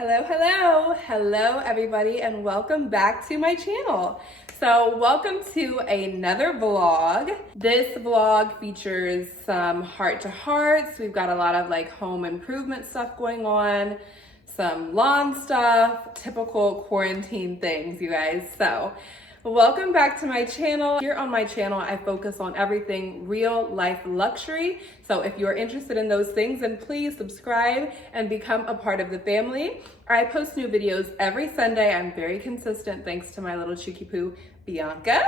Hello everybody, and welcome back to my channel. So welcome to another vlog. This vlog features some heart-to-hearts. We've got a lot of like home improvement stuff going on, some lawn stuff, typical quarantine things, you guys. So welcome back to my channel. Here on my channel, I focus on everything real life luxury. So if you're interested in those things, then please subscribe and become a part of the family. I post new videos every Sunday. I'm very consistent thanks to my little cheeky poo, Bianca.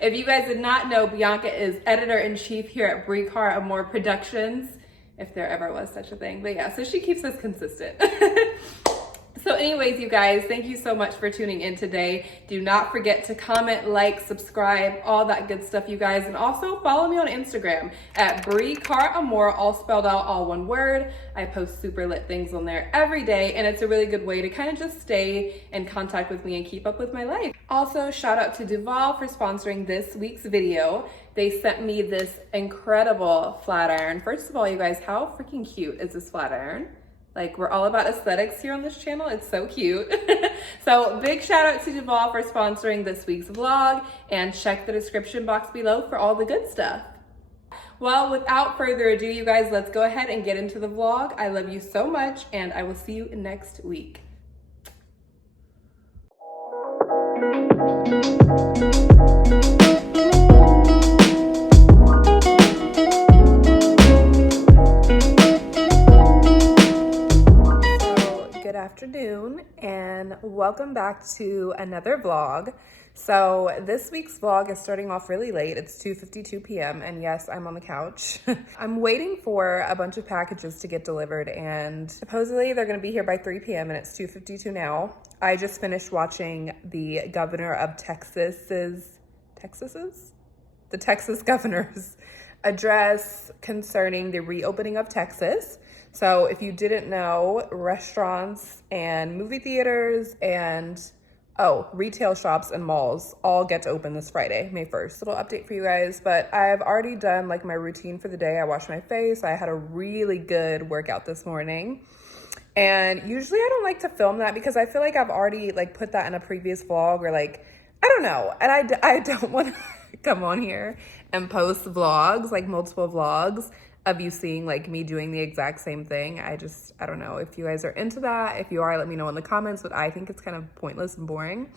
If you guys did not know, Bianca is editor-in-chief here at Bricar Amore Productions, if there ever was such a thing. But yeah, so she keeps us consistent. So anyways, you guys, thank you so much for tuning in today. Do not forget to comment, like, subscribe, all that good stuff, you guys. And also follow me on Instagram at Bricar Amore, all spelled out, all one word. I post super lit things on there every day, and it's a really good way to kind of just stay in contact with me and keep up with my life. Also, shout out to Duval for sponsoring this week's video. They sent me this incredible flat iron. First of all, you guys, how freaking cute is this flat iron? Like, we're all about aesthetics here on this channel. It's so cute. So big shout out to Duval for sponsoring this week's vlog, and check the description box below for all the good stuff. Well, without further ado, you guys, let's go ahead and get into the vlog. I love you so much, and I will see you next week. Afternoon, and welcome back to another vlog. So this week's vlog is starting off really late. It's 2:52 p.m. and yes, I'm on the couch. I'm waiting for a bunch of packages to get delivered, and supposedly they're going to be here by 3 p.m. and it's 2:52 now. I just finished watching the governor of the Texas governor's address concerning the reopening of Texas. So if you didn't know, restaurants and movie theaters and retail shops and malls all get to open this Friday, May 1st. Little update for you guys, but I've already done like my routine for the day. I washed my face. I had a really good workout this morning. And usually I don't like to film that because I feel like I've already like put that in a previous vlog, or like, I don't know. And I don't want to come on here and post vlogs, like multiple vlogs of you seeing like me doing the exact same thing. I don't know if you guys are into that. If you are, let me know in the comments, but I think it's kind of pointless and boring.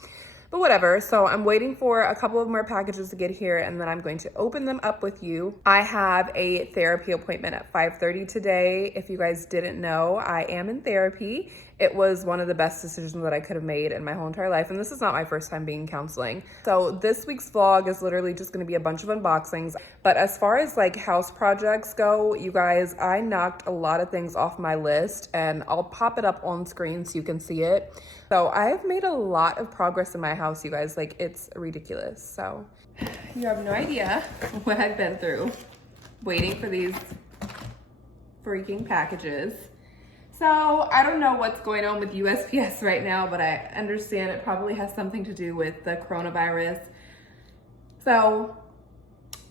But whatever, so I'm waiting for a couple of more packages to get here, and then I'm going to open them up with you. I have a therapy appointment at 5:30 today. If you guys didn't know, I am in therapy. It was one of the best decisions that I could have made in my whole entire life, and this is not my first time being in counseling. So this week's vlog is literally just gonna be a bunch of unboxings. But as far as like house projects go, you guys, I knocked a lot of things off my list, and I'll pop it up on screen so you can see it. So I've made a lot of progress in my house, you guys. Like, it's ridiculous. So you have no idea what I've been through waiting for these freaking packages. So I don't know what's going on with USPS right now, but I understand it probably has something to do with the coronavirus. So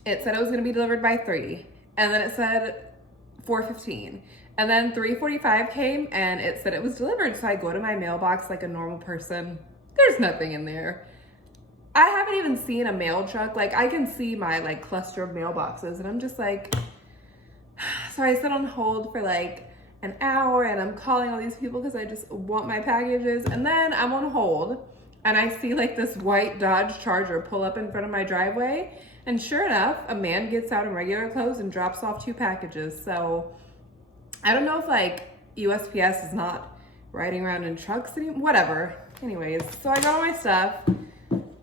it said it was gonna be delivered by 3, and then it said 4:15. And then 3:45 came and it said it was delivered. So I go to my mailbox like a normal person. There's nothing in there. I haven't even seen a mail truck. Like, I can see my like cluster of mailboxes, and I'm just like, so I sit on hold for like an hour, and I'm calling all these people because I just want my packages. And then I'm on hold and I see like this white Dodge Charger pull up in front of my driveway. And sure enough, a man gets out in regular clothes and drops off 2 packages. So I don't know if like USPS is not riding around in trucks anymore, whatever. Anyways, so I got all my stuff.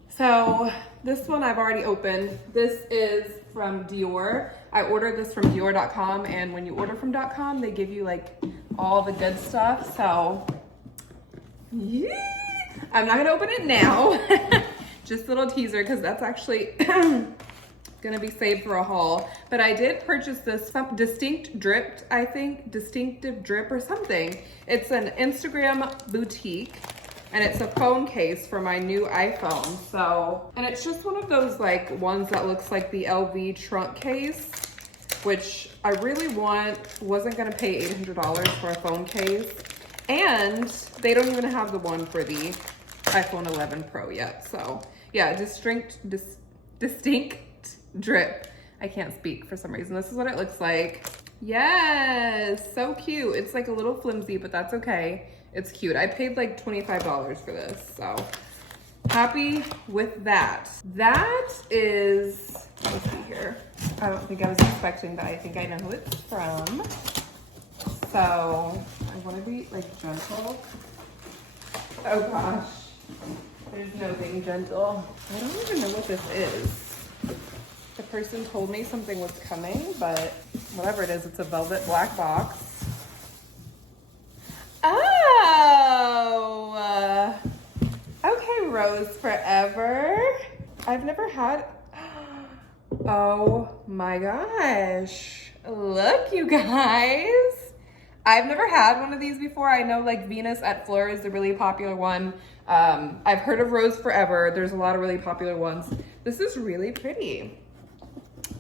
So this one I've already opened. This is from Dior. I ordered this from Dior.com, and when you order from .com, they give you like all the good stuff. So yeah, I'm not gonna open it now. Just a little teaser, because that's actually gonna be saved for a haul. But I did purchase this distinctive drip or something. It's an Instagram boutique, and it's a phone case for my new iPhone. So, and it's just one of those like ones that looks like the LV trunk case, which I really want. Wasn't gonna pay $800 for a phone case. And they don't even have the one for the iPhone 11 Pro yet. So yeah, distinct drip. I can't speak for some reason. This is what it looks like. Yes, so cute. It's like a little flimsy, but that's okay. It's cute. I paid like $25 for this, so happy with that. That is, let's see here. I don't think I was expecting that. I think I know who it's from. So I want to be like gentle. Oh gosh, there's no being gentle. I don't even know what this is. The person told me something was coming, but whatever it is, it's a velvet black box. Oh, okay, Rose Forever. I've never had, oh my gosh. Look, you guys. I've never had one of these before. I know like Venus at Fleur is a really popular one. I've heard of Rose Forever. There's a lot of really popular ones. This is really pretty.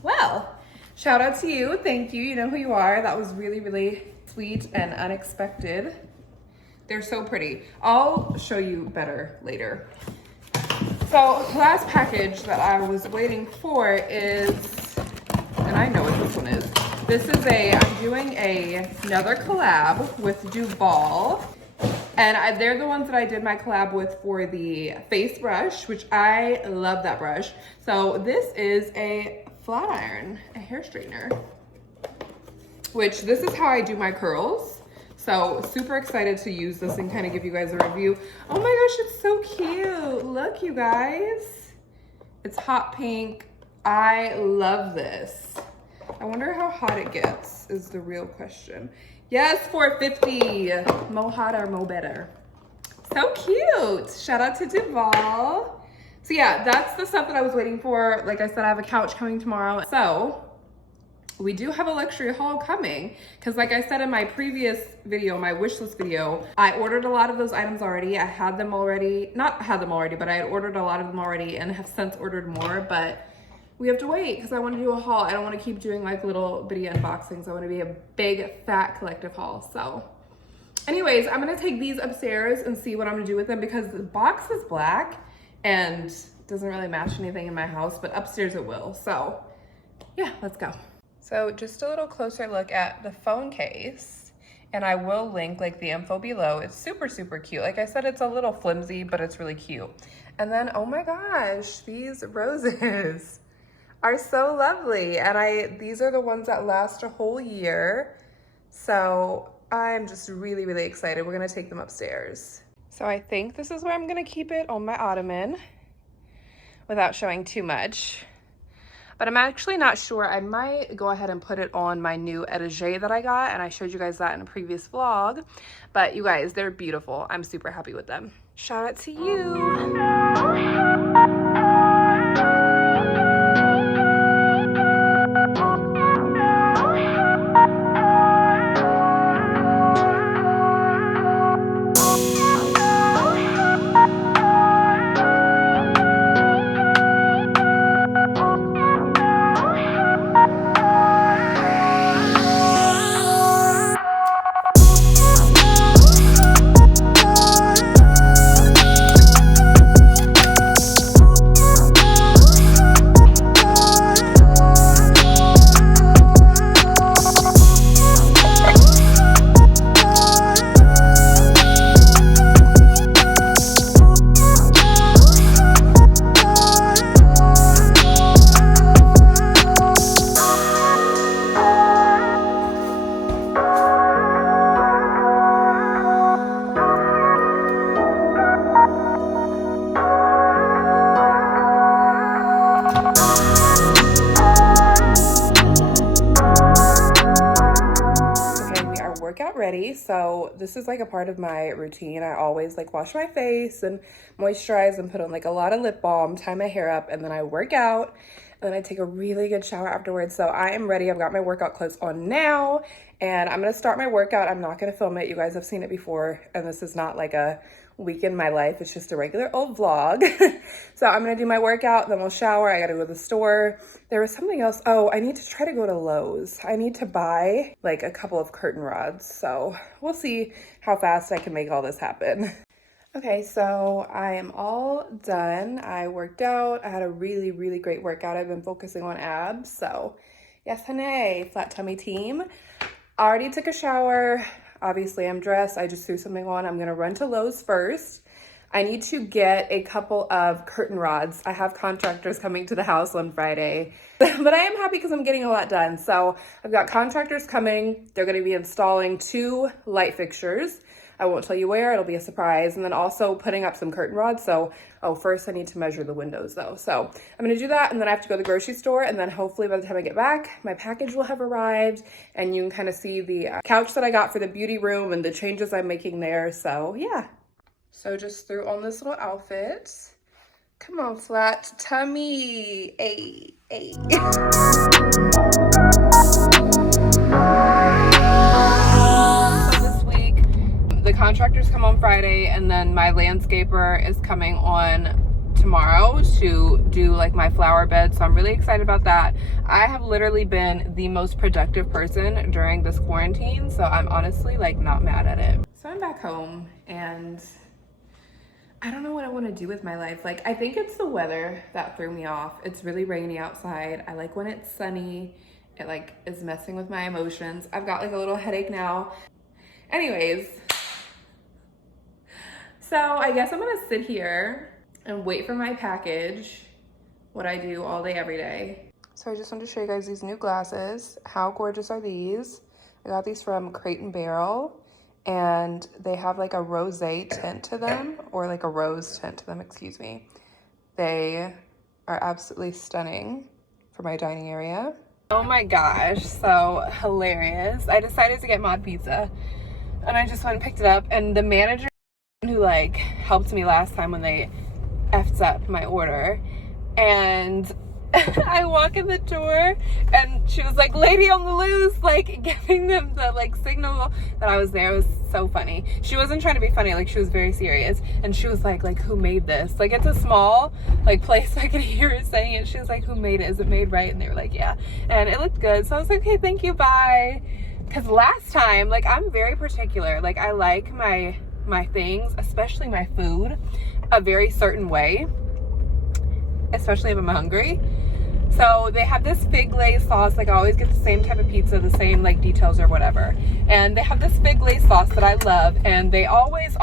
Well, shout out to you. Thank you. You know who you are. That was really, really sweet and unexpected. They're so pretty. I'll show you better later. So the last package that I was waiting for is, and I know what this one is. This is I'm doing another collab with Duval. And they're the ones that I did my collab with for the face brush, which I love that brush. So this is a flat iron, a hair straightener, which this is how I do my curls. So super excited to use this and kind of give you guys a review. Oh my gosh, it's so cute. Look, you guys. It's hot pink. I love this. I wonder how hot it gets is the real question. Yes, 450. Mo hotter, mo better. So cute. Shout out to Duval. So yeah, that's the stuff that I was waiting for. Like I said, I have a couch coming tomorrow. So we do have a luxury haul coming because like I said in my previous video, my wish list video, I ordered a lot of those items already. I had them already, not had them already, but I had ordered a lot of them already and have since ordered more, but we have to wait because I want to do a haul. I don't want to keep doing like little bitty unboxings. I want to be a big fat collective haul. So anyways, I'm going to take these upstairs and see what I'm going to do with them because the box is black and doesn't really match anything in my house, but upstairs it will. So yeah, let's go. So just a little closer look at the phone case, and I will link like the info below. It's super, super cute. Like I said, it's a little flimsy, but it's really cute. And then, oh my gosh, these roses are so lovely. And these are the ones that last a whole year. So I'm just really, really excited. We're gonna take them upstairs. So I think this is where I'm gonna keep it on my ottoman without showing too much. But I'm actually not sure. I might go ahead and put it on my new etagere that I got, and I showed you guys that in a previous vlog. But you guys, they're beautiful. I'm super happy with them. Shout out to you. Ready. So this is like a part of my routine. I always like wash my face and moisturize and put on like a lot of lip balm, tie my hair up, and then I work out and then I take a really good shower afterwards. So I am ready. I've got my workout clothes on now and I'm gonna start my workout. I'm not gonna film it. You guys have seen it before and this is not like a week in my life. It's just a regular old vlog. So I'm gonna do my workout, then we'll shower. I gotta go to the store. There was something else. Oh, I need to try to go to Lowe's. I need to buy like a couple of curtain rods. So we'll see. see how fast I can make all this happen. Okay, so I am all done. I worked out. I had a really, really great workout. I've been focusing on abs. So yes, honey, flat tummy team. I already took a shower. Obviously, I'm dressed. I just threw something on. I'm going to run to Lowe's first. I need to get a couple of curtain rods. I have contractors coming to the house on Friday, but I am happy because I'm getting a lot done. So I've got contractors coming. They're going to be installing 2 light fixtures. I won't tell you where, it'll be a surprise. And then also putting up some curtain rods. So, first I need to measure the windows though. So I'm gonna do that, and then I have to go to the grocery store, and then hopefully by the time I get back, my package will have arrived, and you can kind of see the couch that I got for the beauty room and the changes I'm making there. So yeah. So just threw on this little outfit. Come on, flat tummy. Hey, hey. The contractors come on Friday, and then my landscaper is coming on tomorrow to do like my flower bed. So I'm really excited about that. I have literally been the most productive person during this quarantine. So I'm honestly like not mad at it. So I'm back home and I don't know what I want to do with my life. Like, I think it's the weather that threw me off. It's really rainy outside. I like when it's sunny. It like is messing with my emotions. I've got like a little headache now. Anyways, so I guess I'm gonna sit here and wait for my package, what I do all day, every day. So I just wanted to show you guys these new glasses. How gorgeous are these? I got these from Crate & Barrel, and they have like a rosé tint to them, or like a rose tint to them, excuse me. They are absolutely stunning for my dining area. Oh my gosh, so hilarious. I decided to get mod pizza, and I just went and picked it up, and the manager who like helped me last time when they effed up my order, and I walk in the door and she was like, lady on the loose, like giving them the like signal that I was there. It was so funny. She wasn't trying to be funny, like she was very serious, and she was like who made this? Like, it's a small like place. I could hear her saying it. She was like, who made it? Is it made right? And they were like, yeah, and it looked good. So I was like, okay, thank you, bye. Because last time, like, I'm very particular. Like, I like my things, especially my food, a very certain way, especially if I'm hungry. So they have this fig glaze sauce. Like, I always get the same type of pizza, the same like details or whatever, and they have this fig glaze sauce that I love, and they always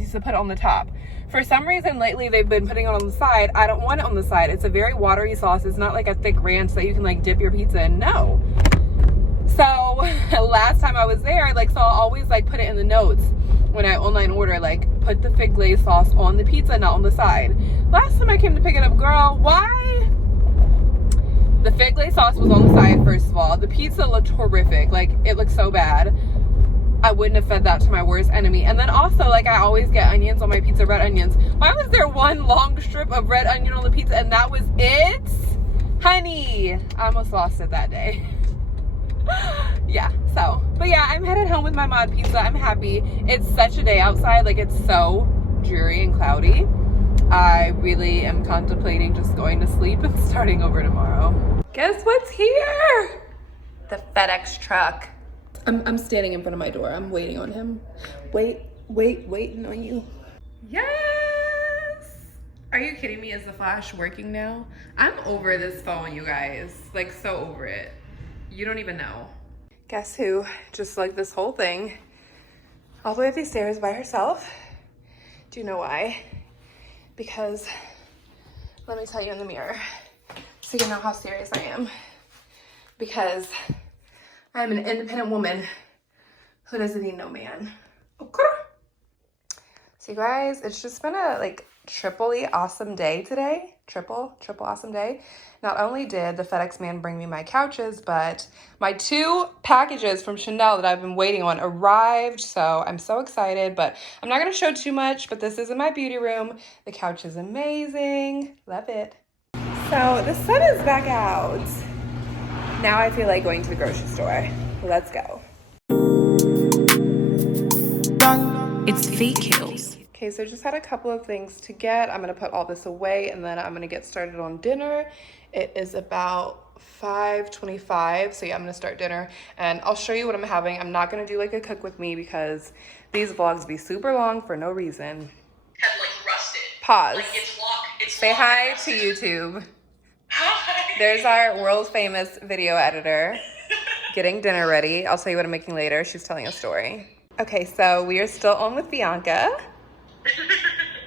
used to put it on the top. For some reason lately they've been putting it on the side. I don't want it on the side. It's a very watery sauce. It's not like a thick ranch that you can like dip your pizza in. No. So last time I was there, like, so I'll always like put it in the notes when I online order, like, put the fig glaze sauce on the pizza, not on the side. Last time I came to pick it up, girl, why? The fig glaze sauce was on the side, first of all. The pizza looked horrific. Like, it looked so bad. I wouldn't have fed that to my worst enemy. And then also, like, I always get onions on my pizza, red onions. Why was there one long strip of red onion on the pizza and that was it? Honey, I almost lost it that day. Yeah, so, but yeah, I'm headed home with my mod pizza. I'm happy. It's such a day outside. Like, it's so dreary and cloudy. I really am contemplating just going to sleep and starting over tomorrow. Guess what's here? The FedEx truck. I'm standing in front of my door. I'm waiting on him. Waiting on you. Yes! Are you kidding me? Is the flash working now? I'm over this phone, you guys. Like, so over it. You don't even know. Guess who just like this whole thing all the way up these stairs by herself? Do you know why? Because let me tell you in the mirror so you know how serious I am. Because I'm an independent woman who doesn't need no man. Okay. So you guys, it's just been a like triply awesome day today. Triple awesome day. Not only did the FedEx man bring me my couches, but my 2 packages from Chanel that I've been waiting on arrived. So I'm so excited, but I'm not going to show too much, but this is in my beauty room. The couch is amazing. Love it. So the sun is back out. Now I feel like going to the grocery store. Let's go. It's Feet Kills. Okay, so I just had a couple of things to get. I'm gonna put all this away and then I'm gonna get started on dinner. It is about 5:25, so yeah, I'm gonna start dinner and I'll show you what I'm having. I'm not gonna do like a cook with me because these vlogs be super long for no reason. Had like rusted. Pause. Like it's Say long hi and to rusted. YouTube. Hi. There's our world famous video editor getting dinner ready. I'll tell you what I'm making later. She's telling a story. Okay, so we are still on with Bianca.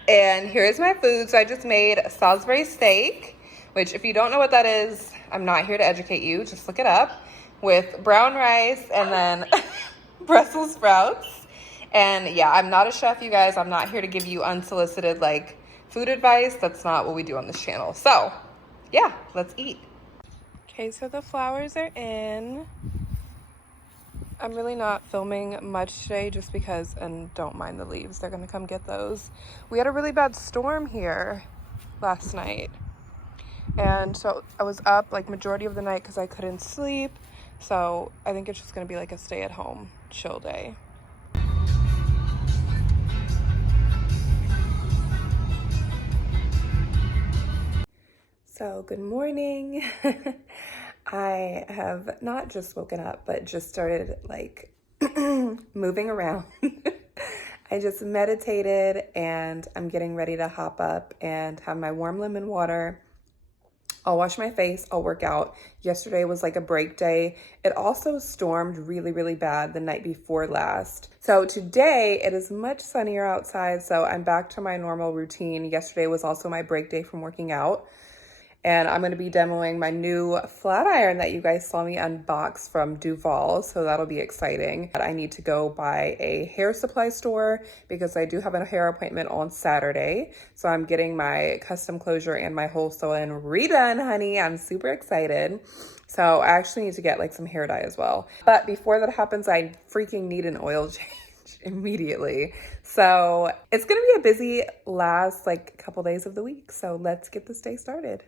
And here's my food. So I just made Salisbury steak, which if you don't know what that is, I'm not here to educate you. Just look it up. With brown rice and then Brussels sprouts. And yeah, I'm not a chef, you guys. I'm not here to give you unsolicited like food advice. That's not what we do on this channel. So yeah, let's eat. Okay, so the flowers are in. I'm really not filming much today just because, and don't mind the leaves, they're gonna come get those. We had a really bad storm here last night. And so I was up like majority of the night because I couldn't sleep. So I think it's just gonna be like a stay at home chill day. So good morning. I have not just woken up, but just started like moving around. I just meditated and I'm getting ready to hop up and have my warm lemon water. I'll wash my face, I'll work out. Yesterday was like a break day. It also stormed really, really bad the night before last. So today it is much sunnier outside, so I'm back to my normal routine. Yesterday was also my break day from working out. And I'm going to be demoing my new flat iron that you guys saw me unbox from Duval, so that'll be exciting. I need to go by a hair supply store because I do have a hair appointment on Saturday. So I'm getting my custom closure and my whole sew-in redone, honey. I'm super excited. So I actually need to get like some hair dye as well. But before that happens, I freaking need an oil change immediately. So it's going to be a busy last like couple days of the week. So let's get this day started.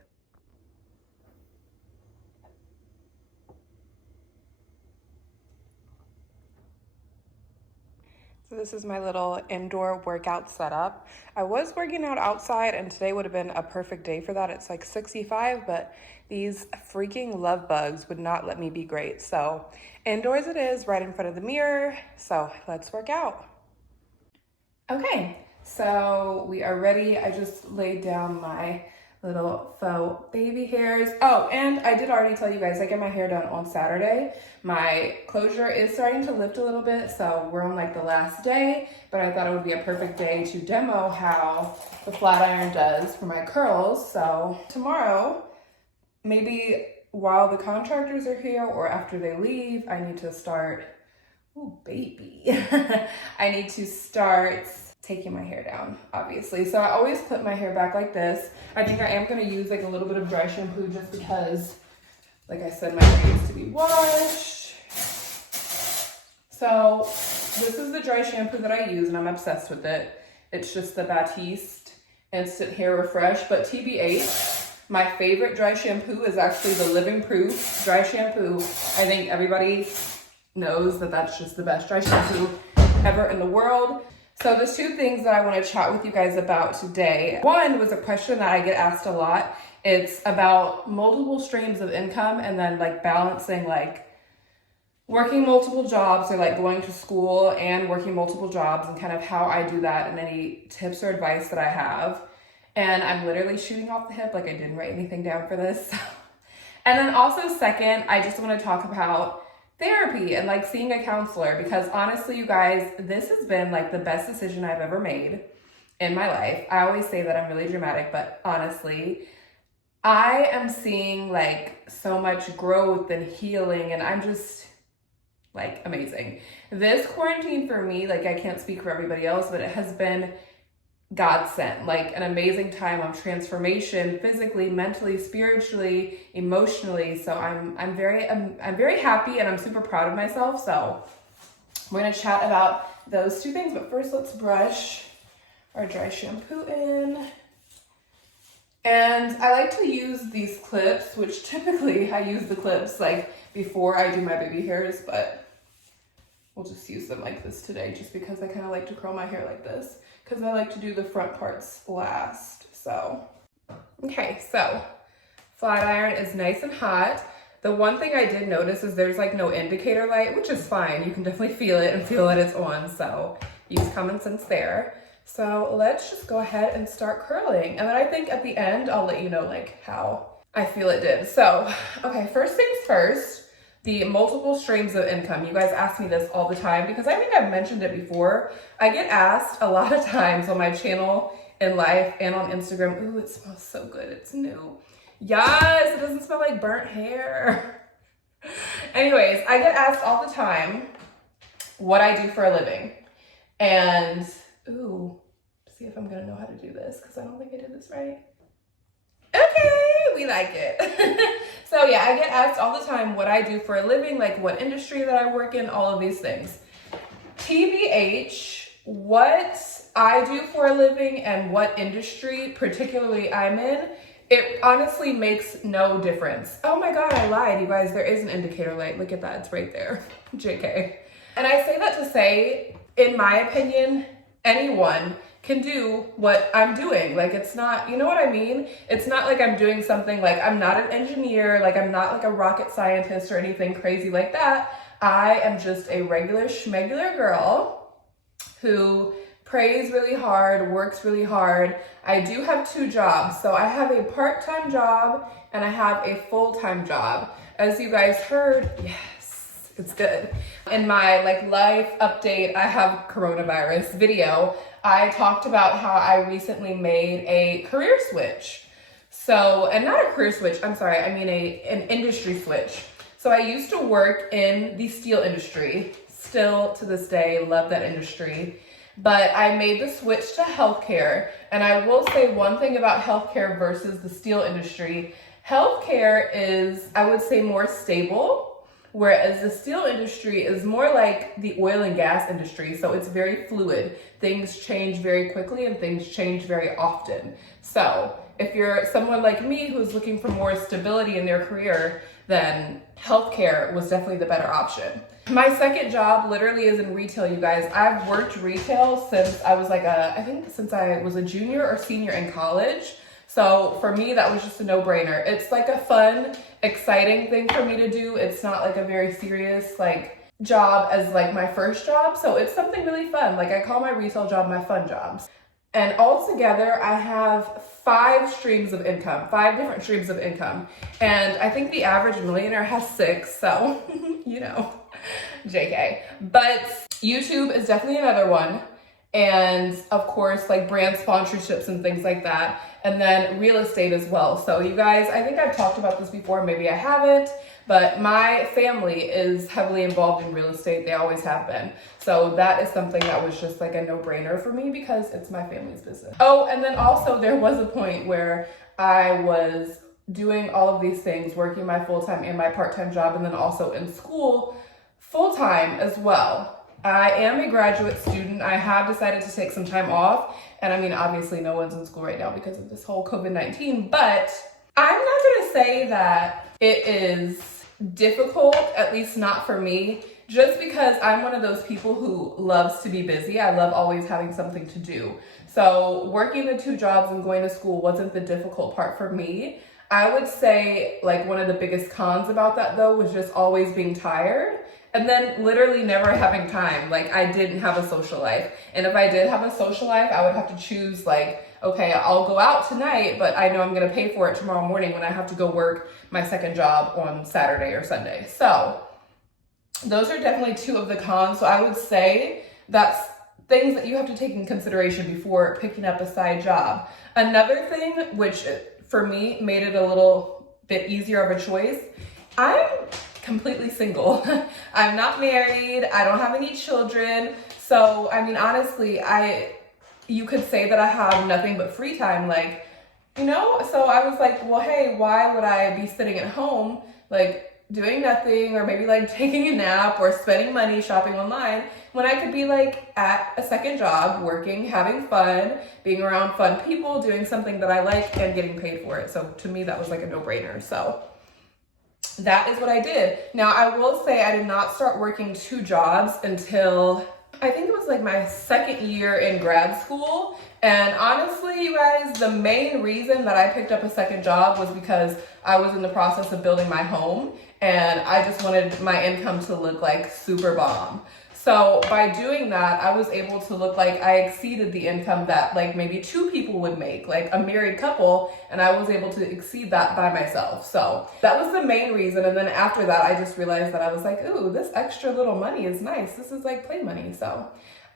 So this is my little indoor workout setup. I was working out outside and today would have been a perfect day for that. It's like 65, but these freaking love bugs would not let me be great. So indoors it is, right in front of the mirror. So let's work out. Okay, so we are ready. I just laid down my little faux baby hairs. Oh, and I did already tell you guys, I get my hair done on Saturday. My closure is starting to lift a little bit, so we're on like the last day, but I thought it would be a perfect day to demo how the flat iron does for my curls. So tomorrow, maybe while the contractors are here or after they leave, I need to start, oh baby, I need to start taking my hair down, obviously. So I always clip my hair back like this. I think I am gonna use like a little bit of dry shampoo just because, like I said, my hair needs to be washed. So this is the dry shampoo that I use and I'm obsessed with it. It's just the Batiste Instant Hair Refresh, but TBH, my favorite dry shampoo is actually the Living Proof dry shampoo. I think everybody knows that that's just the best dry shampoo ever in the world. So there's two things that I want to chat with you guys about today. One was a question that I get asked a lot. It's about multiple streams of income and then like balancing like working multiple jobs or like going to school and working multiple jobs and kind of how I do that and any tips or advice that I have. And I'm literally shooting off the hip, like I didn't write anything down for this. And then also second, I just want to talk about therapy and like seeing a counselor, because honestly, you guys, this has been like the best decision I've ever made in my life. I always say that I'm really dramatic, but honestly, I am seeing like so much growth and healing and I'm just like amazing. This quarantine for me, like I can't speak for everybody else, but it has been God sent, like an amazing time of transformation, physically, mentally, spiritually, emotionally. So I'm very happy and I'm super proud of myself. So we're gonna chat about those two things, but first let's brush our dry shampoo in. And I like to use these clips, which typically I use the clips like before I do my baby hairs, but we'll just use them like this today just because I kind of like to curl my hair like this because I like to do the front parts last. So, okay, so flat iron is nice and hot. The one thing I did notice is there's like no indicator light, which is fine. You can definitely feel it and feel that it's on, so use common sense there. So let's just go ahead and start curling. And then I think at the end, I'll let you know like how I feel it did. So, okay, first things first, the multiple streams of income. You guys ask me this all the time because I think I've mentioned it before. I get asked a lot of times on my channel, in life, and on Instagram, ooh, it smells so good, it's new. Yes, it doesn't smell like burnt hair. Anyways, I get asked all the time what I do for a living. And, ooh, see if I'm gonna know how to do this because I don't think I did this right. Okay, we like it. So yeah, I get asked all the time what I do for a living, like what industry that I work in, all of these things. TBH, what I do for a living and what industry particularly I'm in, it honestly makes no difference. Oh my God, I lied, you guys, there is an indicator light. Look at that, it's right there, JK. And I say that to say, in my opinion, anyone can do what I'm doing. Like, it's not, you know what I mean? It's not like I'm doing something like I'm not an engineer, like I'm not like a rocket scientist or anything crazy like that. I am just a regular schmegular girl who prays really hard, works really hard. I do have 2 jobs. So I have a part-time job and I have a full-time job. As you guys heard, yes, it's good. In my like life update, I have coronavirus video. I talked about how I recently made a career switch. So, and not a career switch, I'm sorry, I mean an industry switch. So I used to work in the steel industry, still to this day, love that industry. But I made the switch to healthcare. And I will say one thing about healthcare versus the steel industry. Healthcare is, I would say, more stable. Whereas the steel industry is more like the oil and gas industry. So it's very fluid. Things change very quickly and things change very often. So if you're someone like me who's looking for more stability in their career, then healthcare was definitely the better option. My second job literally is in retail, you guys. I've worked retail since I was like I think since I was a junior or senior in college. So for me, that was just a no-brainer. It's like a fun, exciting thing for me to do. It's not like a very serious like job as like my first job. So it's something really fun. Like I call my retail job my fun jobs. And altogether, I have 5 streams of income, 5 different streams of income. And I think the average millionaire has 6, so, you know, JK. But YouTube is definitely another one. And of course, like brand sponsorships and things like that. And then real estate as well. So you guys, I think I've talked about this before, maybe I haven't, but my family is heavily involved in real estate. They always have been. So that is something that was just like a no-brainer for me because it's my family's business. Oh, and then also there was a point where I was doing all of these things, working my full-time and my part-time job, and then also in school full-time as well. I am a graduate student. I have decided to take some time off. And I mean, obviously no one's in school right now because of this whole COVID-19, but I'm not gonna say that it is difficult, at least not for me, just because I'm one of those people who loves to be busy. I love always having something to do. So working the 2 jobs and going to school wasn't the difficult part for me. I would say like one of the biggest cons about that though was just always being tired. And then literally never having time. Like I didn't have a social life. And if I did have a social life, I would have to choose like, okay, I'll go out tonight, but I know I'm gonna pay for it tomorrow morning when I have to go work my second job on Saturday or Sunday. So those are definitely 2 of the cons. So I would say that's things that you have to take in consideration before picking up a side job. Another thing, which for me made it a little bit easier of a choice, I'm completely single. I'm not married. I don't have any children. So, I mean, honestly, you could say that I have nothing but free time, like, you know? So I was like, well, hey, why would I be sitting at home, like doing nothing, or maybe like taking a nap or spending money shopping online when I could be like at a second job, working, having fun, being around fun people, doing something that I like and getting paid for it. So to me, that was like a no-brainer. So that is what I did. Now, I will say I did not start working 2 jobs until I think it was like my second year in grad school. And honestly, you guys, the main reason that I picked up a second job was because I was in the process of building my home and I just wanted my income to look like super bomb. So by doing that, I was able to look like I exceeded the income that like maybe two people would make, like a married couple, and I was able to exceed that by myself. So that was the main reason. And then after that, I just realized that I was like, ooh, this extra little money is nice. This is like play money. So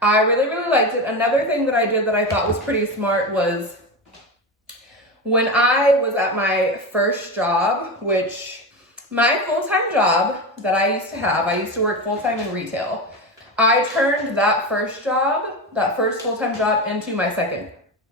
I really, really liked it. Another thing that I did that I thought was pretty smart was when I was at my first job, which my full-time job that I used to have, I used to work full-time in retail. I turned that first full-time job into my second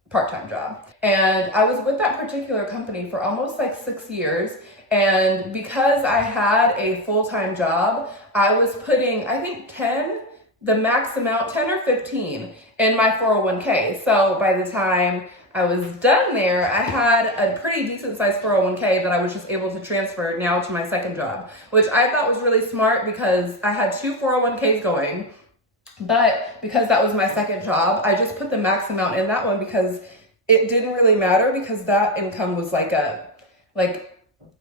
part-time job. And I was with that particular company for almost like 6 years. And because I had a full-time job, I was putting, I think 10 or 15 in my 401k. So by the time I was done there, I had a pretty decent sized 401k that I was just able to transfer now to my second job, which I thought was really smart because I had two 401ks going, but because that was my second job, I just put the max amount in that one because it didn't really matter because that income was like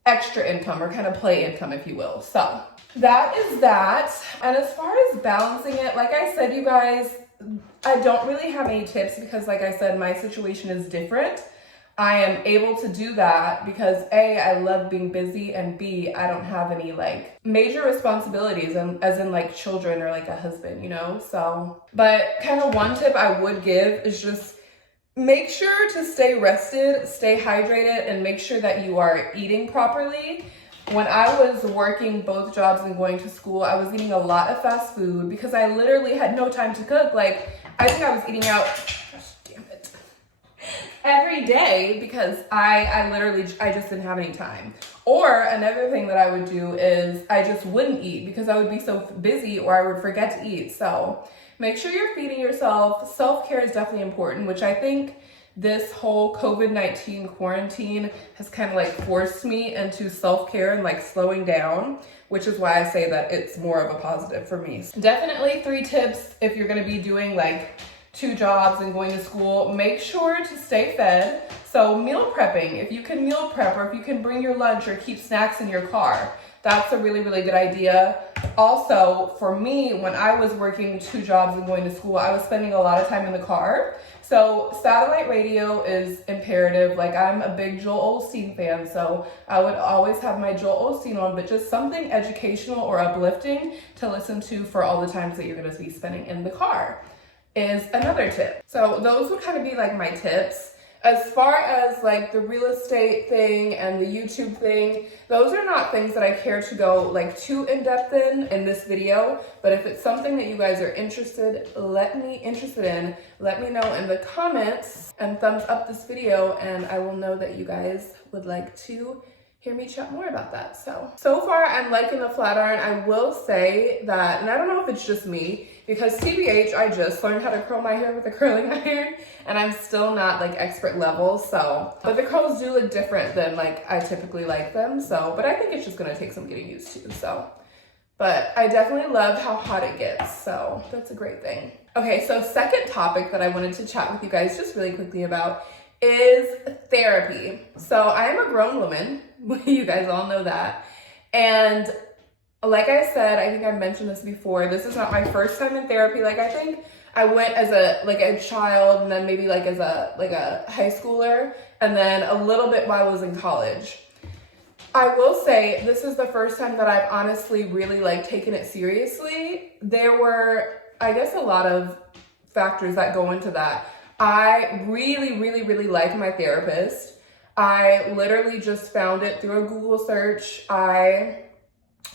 extra income or kind of play income, if you will. So that is that. And as far as balancing it, like I said, you guys, I don't really have any tips because like I said, my situation is different. I am able to do that because A, I love being busy, and B, I don't have any like major responsibilities as in like children or like a husband, you know? So, but kind of one tip I would give is just make sure to stay rested, stay hydrated, and make sure that you are eating properly. When I was working both jobs and going to school, I was eating a lot of fast food because I literally had no time to cook. Like, I think I was eating out, damn it, every day because I just didn't have any time. Or another thing that I would do is I just wouldn't eat because I would be so busy or I would forget to eat. So make sure you're feeding yourself. Self-care is definitely important, which I think this whole COVID-19 quarantine has kind of like forced me into self-care and like slowing down, which is why I say that it's more of a positive for me. Definitely 3 tips if you're going to be doing like 2 jobs and going to school. Make sure to stay fed. So meal prepping, if you can meal prep or if you can bring your lunch or keep snacks in your car, that's a really, really good idea. Also, for me, when I was working 2 jobs and going to school, I was spending a lot of time in the car. So satellite radio is imperative. Like, I'm a big Joel Osteen fan, so I would always have my Joel Osteen on, but just something educational or uplifting to listen to for all the times that you're gonna be spending in the car is another tip. So those would kind of be like my tips. As far as like the real estate thing and the YouTube thing, those are not things that I care to go like too in depth in this video. But if it's something that you guys are interested in, let me know in the comments and thumbs up this video, and I will know that you guys would like to hear me chat more about that. So far I'm liking the flat iron. I will say that, and I don't know if it's just me, because TBH, I just learned how to curl my hair with a curling iron, and I'm still not like expert level, so, but the curls do look different than like I typically like them, so, but I think it's just gonna take some getting used to, so. But I definitely love how hot it gets, so that's a great thing. Okay, so second topic that I wanted to chat with you guys just really quickly about is therapy. So I am a grown woman, you guys all know that, and like I said, I think I've mentioned this before, this is not my first time in therapy. Like, I think I went as a child, and then maybe like as a high schooler, and then a little bit while I was in college. I will say this is the first time that I've honestly really like taken it seriously. There were, I guess, a lot of factors that go into that. I really, really, really like my therapist. I literally just found it through a Google search.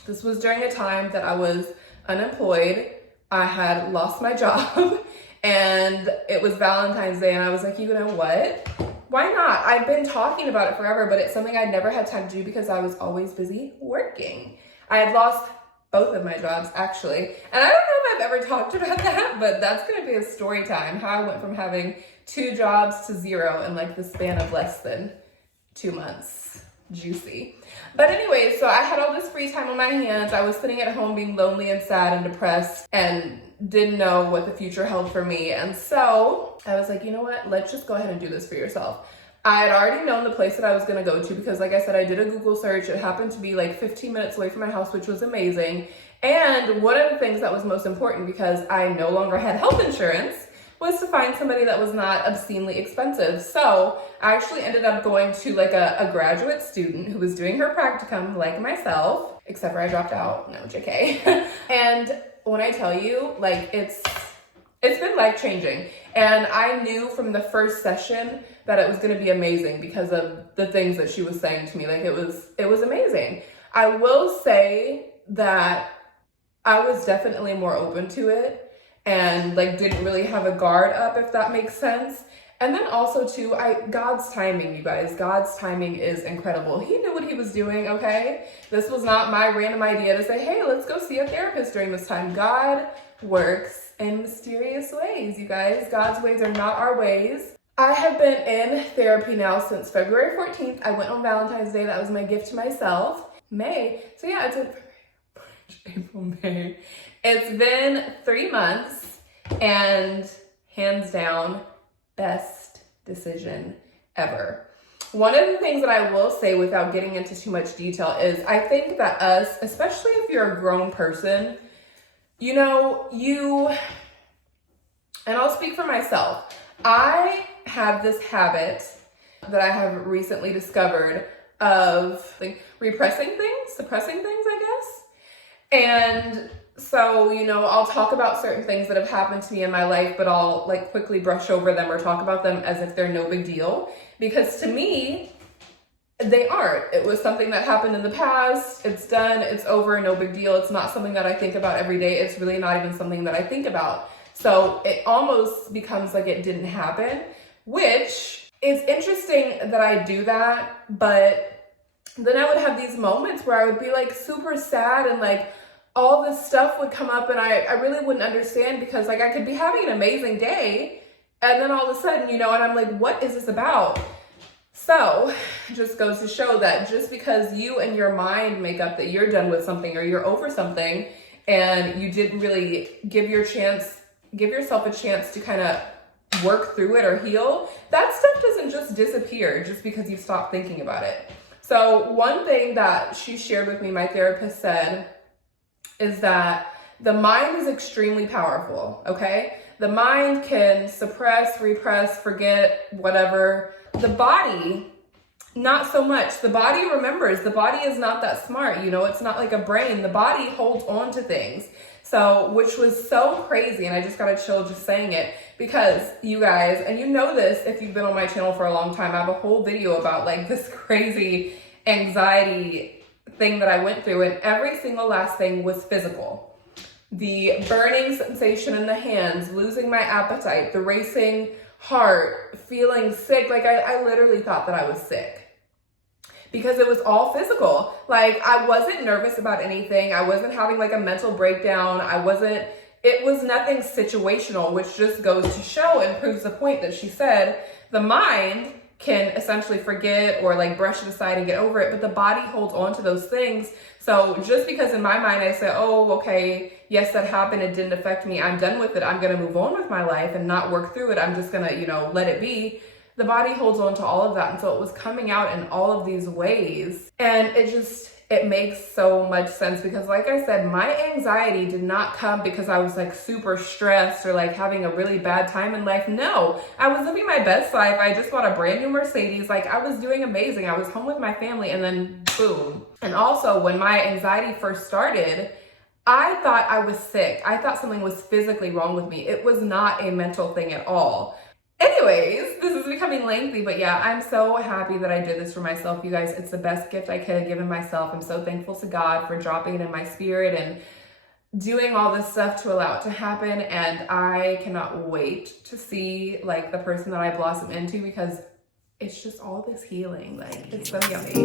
This was during a time that I was unemployed. I had lost my job and it was Valentine's Day, and I was like, you know what? Why not? I've been talking about it forever, but it's something I never had time to do because I was always busy working. I had lost both of my jobs, actually. And I don't know if I've ever talked about that, but that's gonna be a story time, how I went from having 2 jobs to 0 in like the span of less than 2 months. juicy. But anyway, so I had all this free time on my hands. I was sitting at home being lonely and sad and depressed and didn't know what the future held for me. And so I was like, you know what? Let's just go ahead and do this for yourself. I had already known the place that I was going to go to because, like I said, I did a Google search. It happened to be like 15 minutes away from my house, which was amazing. And one of the things that was most important, because I no longer had health insurance, was to find somebody that was not obscenely expensive. So I actually ended up going to like a graduate student who was doing her practicum like myself, except for I dropped out. No, JK. And when I tell you, like, it's been life-changing. And I knew from the first session that it was going to be amazing because of the things that she was saying to me. Like, it was amazing. I will say that I was definitely more open to it and like didn't really have a guard up, if that makes sense. And then also too, God's timing, you guys, God's timing is incredible. He knew what he was doing, okay? This was not my random idea to say, hey, let's go see a therapist during this time. God works in mysterious ways, you guys. God's ways are not our ways. I have been in therapy now since February 14th. I went on Valentine's Day. That was my gift to myself. May. So yeah, it's April, May. It's been 3 months and hands down, best decision ever. One of the things that I will say without getting into too much detail is I think that us, especially if you're a grown person, you know, and I'll speak for myself, I have this habit that I have recently discovered of like suppressing things, I guess. And so, you know, I'll talk about certain things that have happened to me in my life, but I'll like quickly brush over them or talk about them as if they're no big deal. Because to me, they aren't. It was something that happened in the past. It's done. It's over. No big deal. It's not something that I think about every day. It's really not even something that I think about. So it almost becomes like it didn't happen, which is interesting that I do that. But then I would have these moments where I would be like super sad and like all this stuff would come up and I really wouldn't understand because like I could be having an amazing day and then all of a sudden, you know, and I'm like, what is this about? So it just goes to show that just because you and your mind make up that you're done with something or you're over something and you didn't really give yourself a chance to kind of work through it or heal, that stuff doesn't just disappear just because you stop thinking about it. So one thing that she shared with me, my therapist said, is that the mind is extremely powerful, okay? The mind can suppress, repress, forget, whatever. The body, not so much. The body remembers. The body is not that smart, you know? It's not like a brain. The body holds on to things. So, which was so crazy, and I just got to chill just saying it, because you guys, and you know this if you've been on my channel for a long time, I have a whole video about like this crazy anxiety thing that I went through, and every single last thing was physical. The burning sensation in the hands, losing my appetite, the racing heart, feeling sick. Like I literally thought that I was sick because it was all physical. Like I wasn't nervous about anything. I wasn't having like a mental breakdown. It was nothing situational, which just goes to show and proves the point that she said the mind can essentially forget or like brush it aside and get over it, but the body holds on to those things. So just because in my mind I said, oh, okay, yes, that happened, it didn't affect me, I'm done with it, I'm gonna move on with my life and not work through it, I'm just gonna, you know, let it be. The body holds on to all of that. And so it was coming out in all of these ways. And it makes so much sense because like I said, my anxiety did not come because I was like super stressed or like having a really bad time in life. No, I was living my best life. I just bought a brand new Mercedes. Like I was doing amazing. I was home with my family and then boom. And also when my anxiety first started, I thought I was sick. I thought something was physically wrong with me. It was not a mental thing at all. Anyways, this is becoming lengthy, but yeah, I'm so happy that I did this for myself, you guys. It's the best gift I could have given myself. I'm so thankful to God for dropping it in my spirit and doing all this stuff to allow it to happen. And I cannot wait to see like the person that I blossom into because it's just all this healing. Like it's so yummy.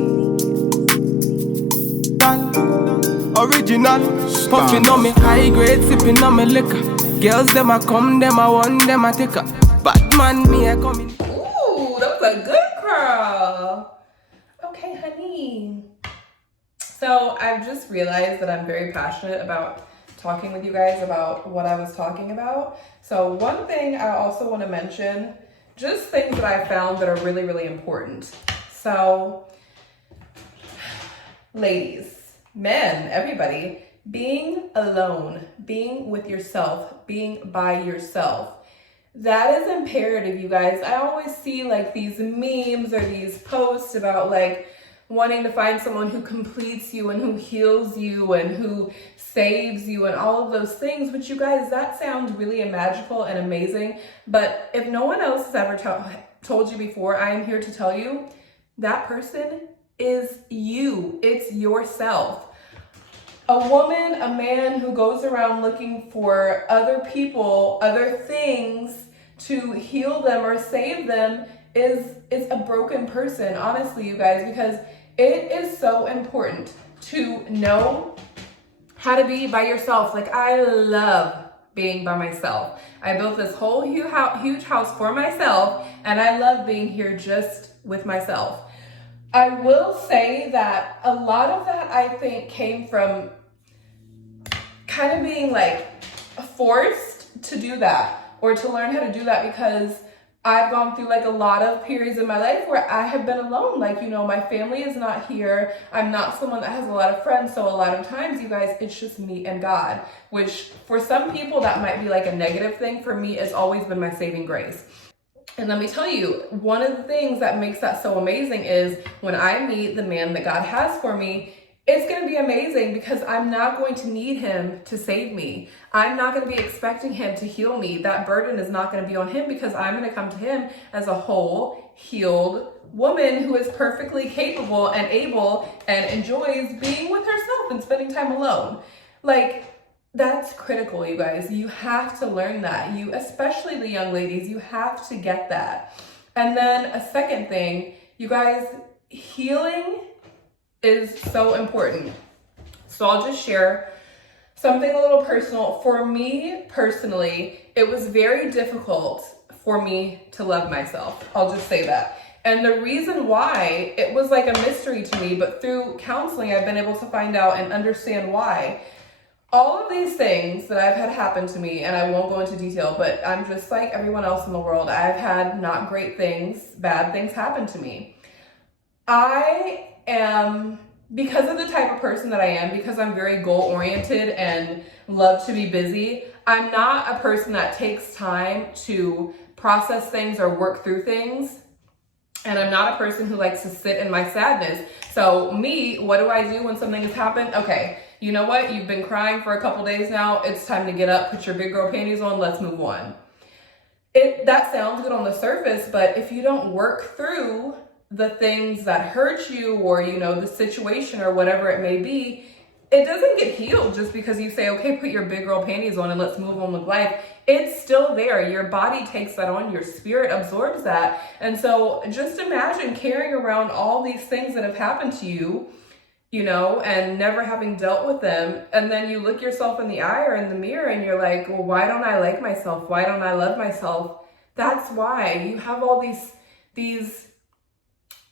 Original, puffing on me high grade, sipping on me liquor. Girls, them a come, them a want, them a take up. Batman, me a coming. Ooh, that was a good curl. Oh, Okay, honey. So I've just realized that I'm very passionate about talking with you guys about what I was talking about. So one thing I also want to mention, just things that I found that are really, really important. So ladies, men, everybody, being alone, being with yourself, being by yourself, that is imperative, you guys. I always see like these memes or these posts about like wanting to find someone who completes you and who heals you and who saves you and all of those things, which you guys, that sounds really magical and amazing. But if no one else has ever told you before, I am here to tell you that person is you. It's yourself. A woman, a man who goes around looking for other people, other things to heal them or save them is a broken person, honestly, you guys, because it is so important to know how to be by yourself. Like, I love being by myself. I built this whole huge house for myself, and I love being here just with myself. I will say that a lot of that, I think, came from kind of being like forced to do that or to learn how to do that, because I've gone through like a lot of periods in my life where I have been alone. Like, you know, my family is not here. I'm not someone that has a lot of friends. So a lot of times, you guys, it's just me and God, which for some people that might be like a negative thing. For me, it's always been my saving grace. And let me tell you, one of the things that makes that so amazing is when I meet the man that God has for me, it's going to be amazing because I'm not going to need him to save me. I'm not going to be expecting him to heal me. That burden is not going to be on him because I'm going to come to him as a whole, healed woman who is perfectly capable and able and enjoys being with herself and spending time alone. Like, that's critical, you guys. You have to learn that. You, especially the young ladies, you have to get that. And then a second thing, you guys, healing is so important. So I'll just share something a little personal. For me personally, it was very difficult for me to love myself. I'll just say that. And the reason why, it was like a mystery to me, but through counseling, I've been able to find out and understand why. All of these things that I've had happen to me, and I won't go into detail, but I'm just like everyone else in the world. I've had not great things, bad things happen to me. I am, because of the type of person that I am, because I'm very goal-oriented and love to be busy, I'm not a person that takes time to process things or work through things. And I'm not a person who likes to sit in my sadness. So me, what do I do when something has happened? Okay, you know what? You've been crying for a couple days now. It's time to get up, put your big girl panties on, let's move on. That sounds good on the surface, but if you don't work through the things that hurt you or, you know, the situation or whatever it may be, it doesn't get healed just because you say, okay, put your big girl panties on and let's move on with life. It's still there. Your body takes that on, your spirit absorbs that. And so just imagine carrying around all these things that have happened to you, you know, and never having dealt with them. And then you look yourself in the eye or in the mirror and you're like, well, why don't I like myself? Why don't I love myself? That's why you have all these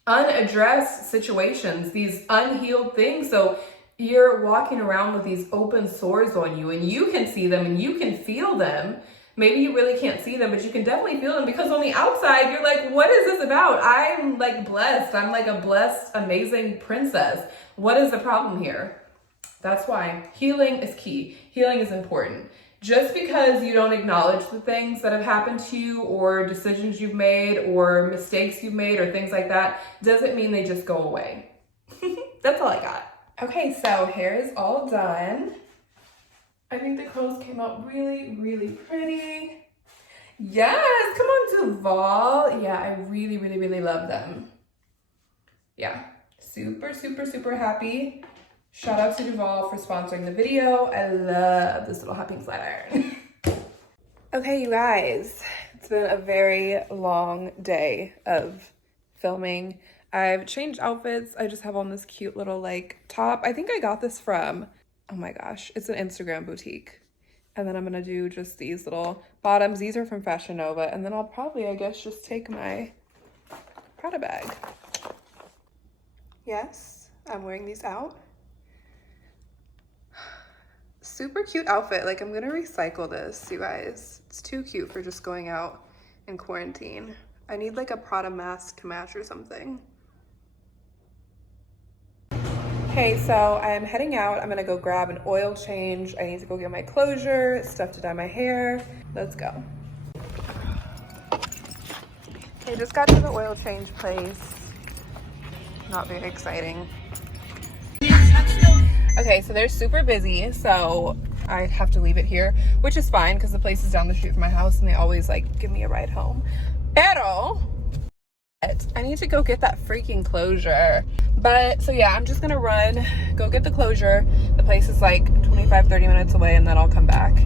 unaddressed situations, these unhealed things. So you're walking around with these open sores on you and you can see them and you can feel them. Maybe you really can't see them, but you can definitely feel them because on the outside, you're like, what is this about? I'm like blessed. I'm like a blessed, amazing princess. What is the problem here? That's why healing is key. Healing is important. Just because you don't acknowledge the things that have happened to you or decisions you've made or mistakes you've made or things like that doesn't mean they just go away. That's all I got. Okay, so hair is all done. I think the curls came out really, really pretty. Yes, come on, Duval. Yeah, I really, really, really love them. Yeah, super, super, super happy. Shout out to Duval for sponsoring the video. I love this little hot pink flat iron. Okay, you guys, it's been a very long day of filming. I've changed outfits. I just have on this cute little like top. I think I got this from, oh my gosh, it's an Instagram boutique. And then I'm gonna do just these little bottoms. These are from Fashion Nova. And then I'll probably, I guess, just take my Prada bag. Yes, I'm wearing these out. Super cute outfit. Like, I'm gonna recycle this, you guys. It's too cute for just going out in quarantine. I need like a Prada mask to match or something. Okay, so I'm heading out. I'm gonna go grab an oil change. I need to go get my closure, stuff to dye my hair. Let's go. Okay, just got to the oil change place. Not very exciting. Okay, so they're super busy, so I have to leave it here, which is fine because the place is down the street from my house and they always like give me a ride home. Pero I need to go get that freaking closure. But so yeah, I'm just gonna run, go get the closure. The place is like 25-30 minutes away and then I'll come back.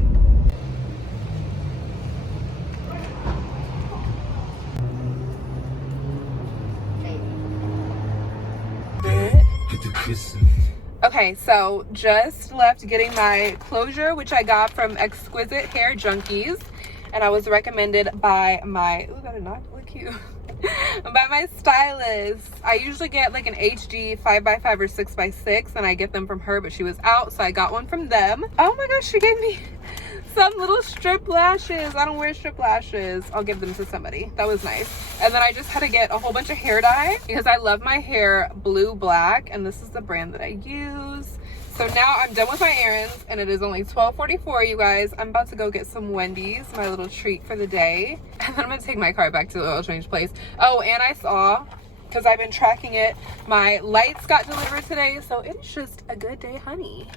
Okay, so just left getting my closure, which I got from Exquisite Hair Junkies, and I was recommended by my, ooh, that did not look cute, by my stylist. I usually get like an HD 5x5 or 6x6, and I get them from her, but she was out, so I got one from them. Oh my gosh, she gave me some little strip lashes. I don't wear strip lashes. I'll give them to somebody. That was nice. And then I just had to get a whole bunch of hair dye because I love my hair blue black, and this is the brand that I use. So now I'm done with my errands and it is only 12:44, you guys. I'm about to go get some Wendy's, my little treat for the day. And then I'm gonna take my car back to the oil change place. Oh, and I saw, because I've been tracking it, my lights got delivered today, so it's just a good day, honey.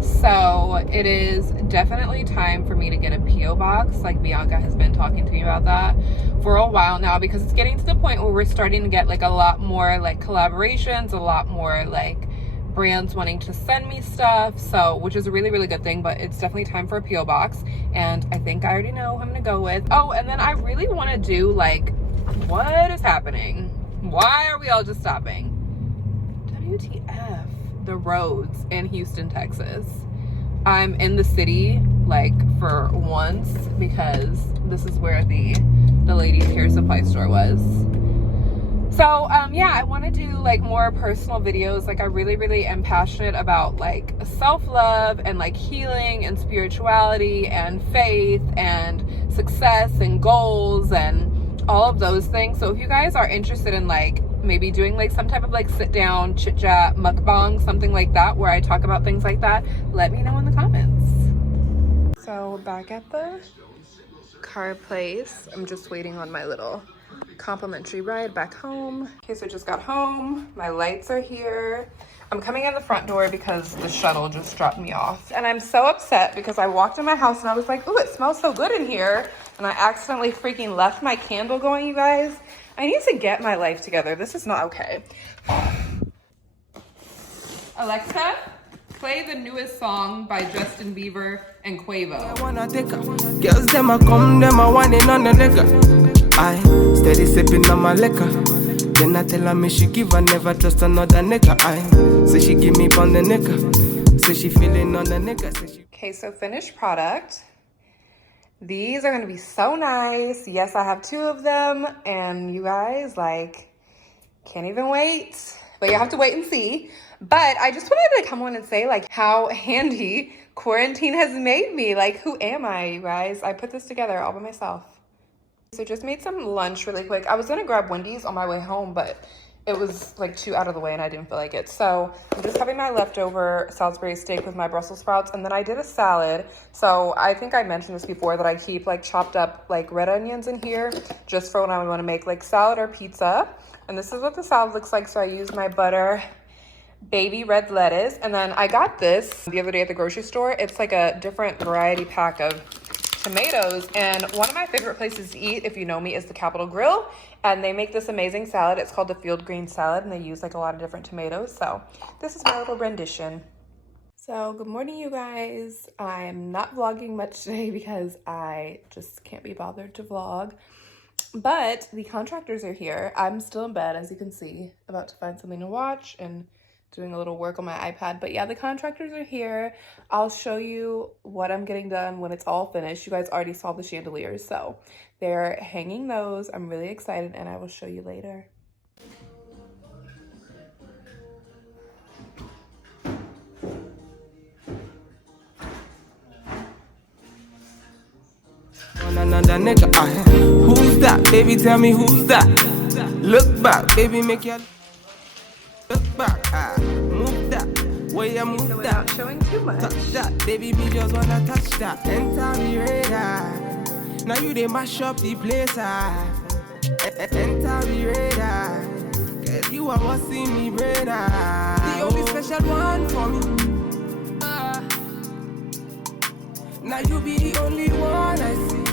So it is definitely time for me to get a P.O. box. Like, Bianca has been talking to me about that for a while now, because it's getting to the point where we're starting to get like a lot more like collaborations, a lot more like brands wanting to send me stuff, so which is a really, really good thing. But it's definitely time for a P.O. box, and I think I already know who I'm gonna go with. Oh, and then I really want to do like, what is happening? Why are we all just stopping? WTF, the roads in Houston, Texas. I'm in the city like for once because this is where the ladies' hair supply store was. So yeah, I want to do like more personal videos. Like, I really, really am passionate about like self-love and like healing and spirituality and faith and success and goals and all of those things. So if you guys are interested in like maybe doing like some type of like sit down chit chat mukbang, something like that, where I talk about things like that, let me know in the comments. So back at the car place, I'm just waiting on my little complimentary ride back home. Okay, so I just got home, my lights are here. I'm coming in the front door because the shuttle just dropped me off, and I'm so upset because I walked in my house and I was like, ooh, it smells so good in here, and I accidentally freaking left my candle going, you guys. I need to get my life together. This is not okay. Alexa, play the newest song by Justin Bieber and Quavo. I wanna take her. Girls, them a come, them a whining on the liquor. I steady sipping on my liquor. Then I tell her me she give her, never trust another nigga. I say she give me on the nigga. Say she feeling on the nigga. Okay, so finished product. These are gonna be so nice. Yes, I have 2 of them, and you guys, like, can't even wait. But you have to wait and see. But I just wanted to come on and say, like, how handy quarantine has made me. Like, who am I, you guys? I put this together all by myself. So just made some lunch really quick. I was gonna grab Wendy's on my way home, but it was like too out of the way and I didn't feel like it. So I'm just having my leftover Salisbury steak with my Brussels sprouts, and then I did a salad. So I think I mentioned this before, that I keep like chopped up like red onions in here just for when I want to make like salad or pizza. And this is what the salad looks like. So I used my butter baby red lettuce, and then I got this the other day at the grocery store. It's like a different variety pack of tomatoes, and one of my favorite places to eat, if you know me, is the Capitol Grill, and they make this amazing salad. It's called the field green salad, and they use like a lot of different tomatoes. So this is my little rendition. So good morning, you guys. I'm not vlogging much today because I just can't be bothered to vlog, but the contractors are here. I'm still in bed, as you can see, about to find something to watch and doing a little work on my iPad. But yeah, the contractors are here. I'll show you what I'm getting done when it's all finished. You guys already saw the chandeliers, so they're hanging those. I'm really excited, and I will show you later. On another nigga, who's that? Baby, tell me who's that? Look back, baby, make your look back. Move that, way you move So that. without showing too much. Touch that, baby, me just wanna touch that. Enter the radar. Now you they mash up the place. Enter the radar. Cause you are what's in me brain. The only special one for me. Now you be the only one I see.